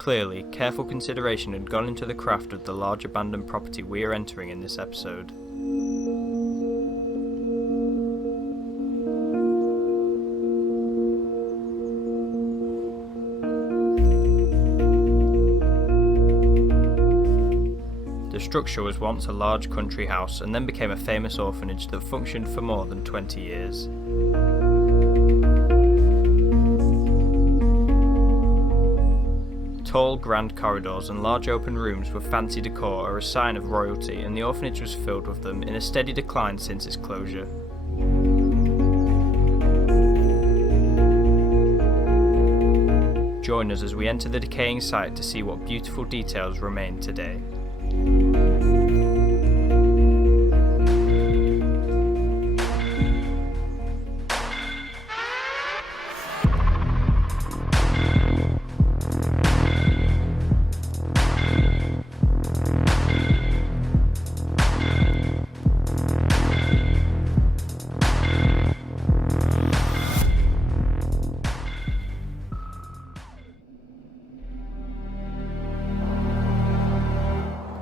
Clearly, careful consideration had gone into the craft of the large abandoned property we are entering in this episode. The structure was once a large country house and then became a famous orphanage that functioned for more than 20 years. Tall, grand corridors and large open rooms with fancy decor are a sign of royalty, and the orphanage was filled with them, in a steady decline since its closure. Join us as we enter the decaying site to see what beautiful details remain today.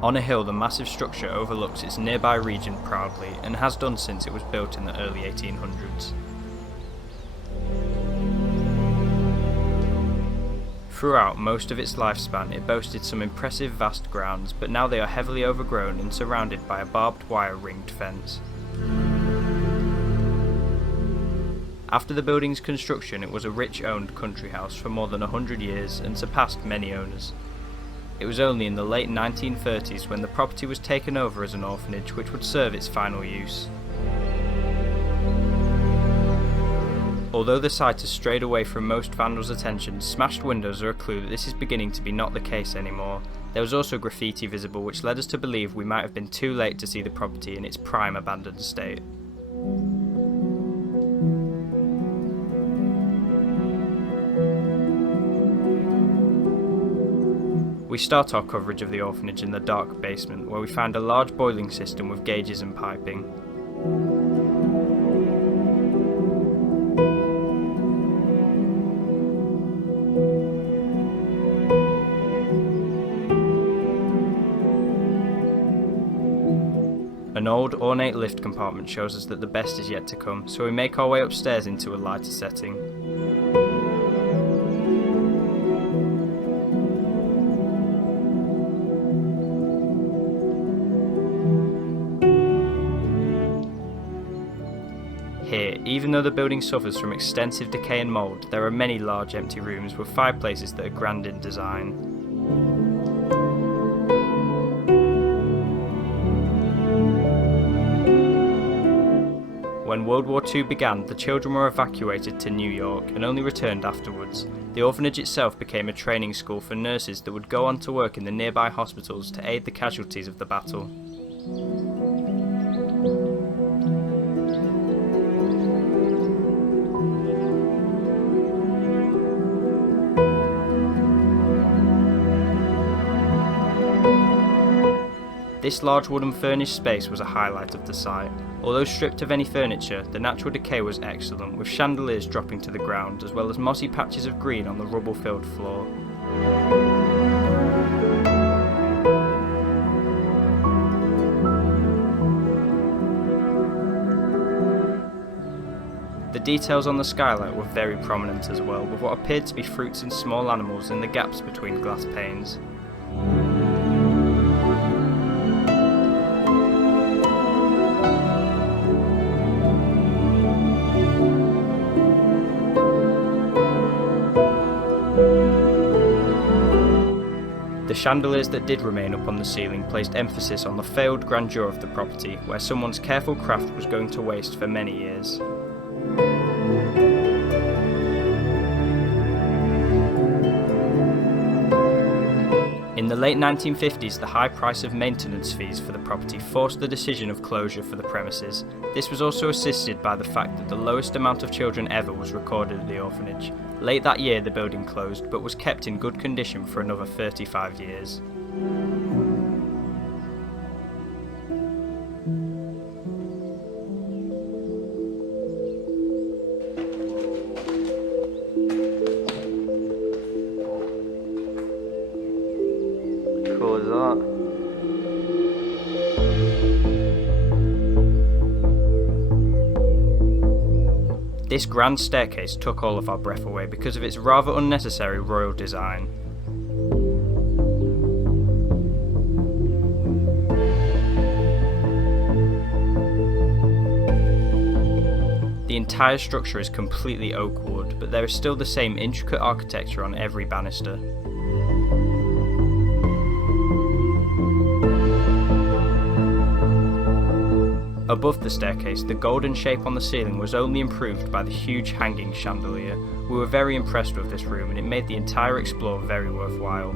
On a hill, the massive structure overlooks its nearby region proudly, and has done since it was built in the early 1800s. Throughout most of its lifespan, it boasted some impressive vast grounds, but now they are heavily overgrown and surrounded by a barbed wire ringed fence. After the building's construction, it was a rich-owned country house for more than 100 years and surpassed many owners. It was only in the late 1930s when the property was taken over as an orphanage, which would serve its final use. Although the site has strayed away from most vandals' attention, smashed windows are a clue that this is beginning to be not the case anymore. There was also graffiti visible, which led us to believe we might have been too late to see the property in its prime abandoned state. We start our coverage of the orphanage in the dark basement, where we find a large boiling system with gauges and piping. An old, ornate lift compartment shows us that the best is yet to come, so we make our way upstairs into a lighter setting. Here, even though the building suffers from extensive decay and mould, there are many large empty rooms with fireplaces that are grand in design. When World War II began, the children were evacuated to New York and only returned afterwards. The orphanage itself became a training school for nurses that would go on to work in the nearby hospitals to aid the casualties of the battle. This large wooden furnished space was a highlight of the site. Although stripped of any furniture, the natural decay was excellent, with chandeliers dropping to the ground, as well as mossy patches of green on the rubble-filled floor. The details on the skylight were very prominent as well, with what appeared to be fruits and small animals in the gaps between glass panes. The chandeliers that did remain up on the ceiling placed emphasis on the failed grandeur of the property, where someone's careful craft was going to waste for many years. In the late 1950s, the high price of maintenance fees for the property forced the decision of closure for the premises. This was also assisted by the fact that the lowest amount of children ever was recorded at the orphanage. Late that year the building closed, but was kept in good condition for another 35 years. This grand staircase took all of our breath away because of its rather unnecessary royal design. The entire structure is completely oak wood, but there is still the same intricate architecture on every banister. Above the staircase, the golden shape on the ceiling was only improved by the huge hanging chandelier. We were very impressed with this room and it made the entire explore very worthwhile.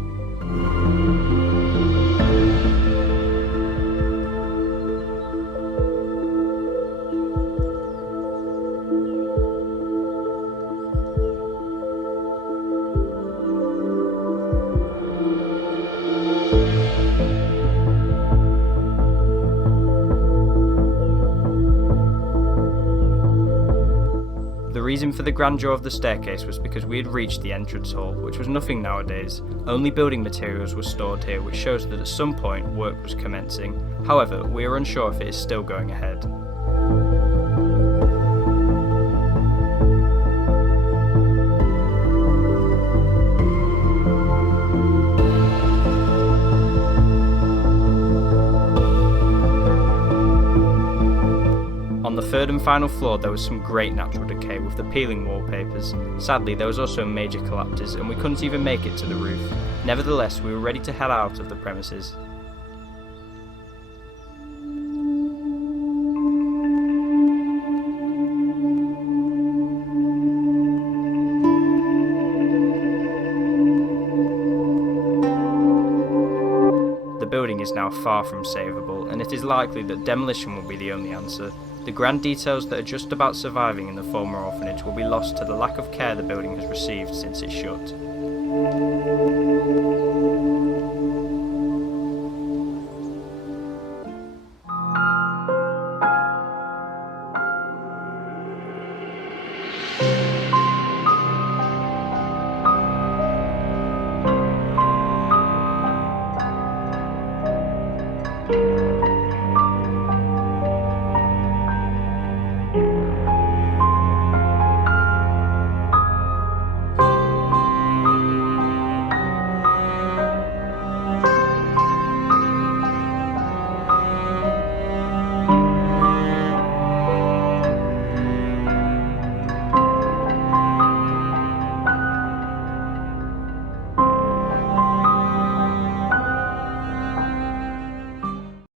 The reason for the grandeur of the staircase was because we had reached the entrance hall, which was nothing nowadays. Only building materials were stored here, which shows that at some point work was commencing. However, we are unsure if it is still going ahead. On the third and final floor there was some great natural decay with the peeling wallpapers. Sadly there was also major collapses and we couldn't even make it to the roof. Nevertheless, we were ready to head out of the premises. The building is now far from savable and it is likely that demolition will be the only answer. The grand details that are just about surviving in the former orphanage will be lost to the lack of care the building has received since it shut.